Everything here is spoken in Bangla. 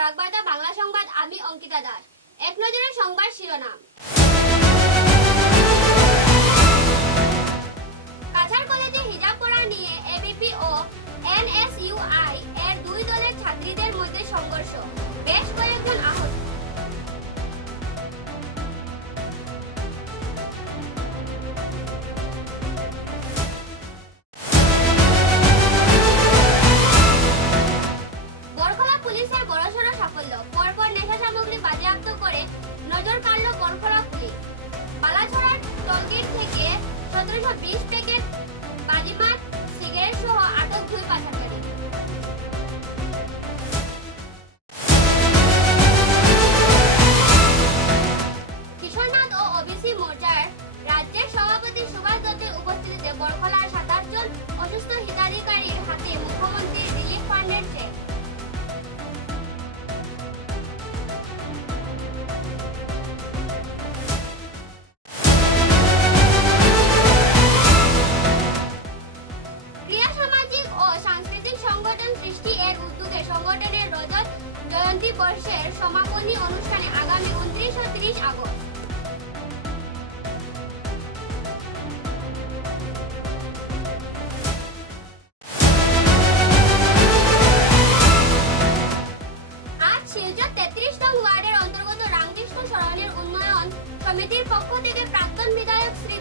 বরাকবার্তা বাংলা সংবাদ, আমি অঙ্কিতা দাস। এক নজরে সংবাদ শিরোনাম। কাছাড় কলেজে হিজাব পরা নিয়ে এবিপি ও এনএসইউআই এর দুই দলের ছাত্রীদের মধ্যে সংঘর্ষ, বেশ কয়েকজন আহত। পুলিশের বড়সড় সাফল্য, পরপর নেশা সামগ্রী বাজেয়াপ্ত করে নজর কাড়ল বরখলা পুলিশ। বালাছড়ার টোলগেট থেকে 1720 প্যাকেট বাজিমাত সিগারেট সহ আটক 2 পাচারকারী। কিশোরনাথ ও ওবিসি মোর্চার রাজ্যের সভাপতি সুভাষ দত্তের উপস্থিতিতে বরখলার 27 জন অসুস্থ হিতাধিকারীর হাতে মুখ্যমন্ত্রী রিলিফ ফান্ডের চেক। সংগঠনের রজত জয়ন্তী বর্ষের সমাপনী অনুষ্ঠানে আগামী 29 ও 30 আগস্ট। আজ শিলচর 33 নং ওয়ার্ডের অন্তর্গত রামকৃষ্ণ সরণির উন্নয়ন সমিতির পক্ষ থেকে প্রাক্তন বিধায়ক শ্রী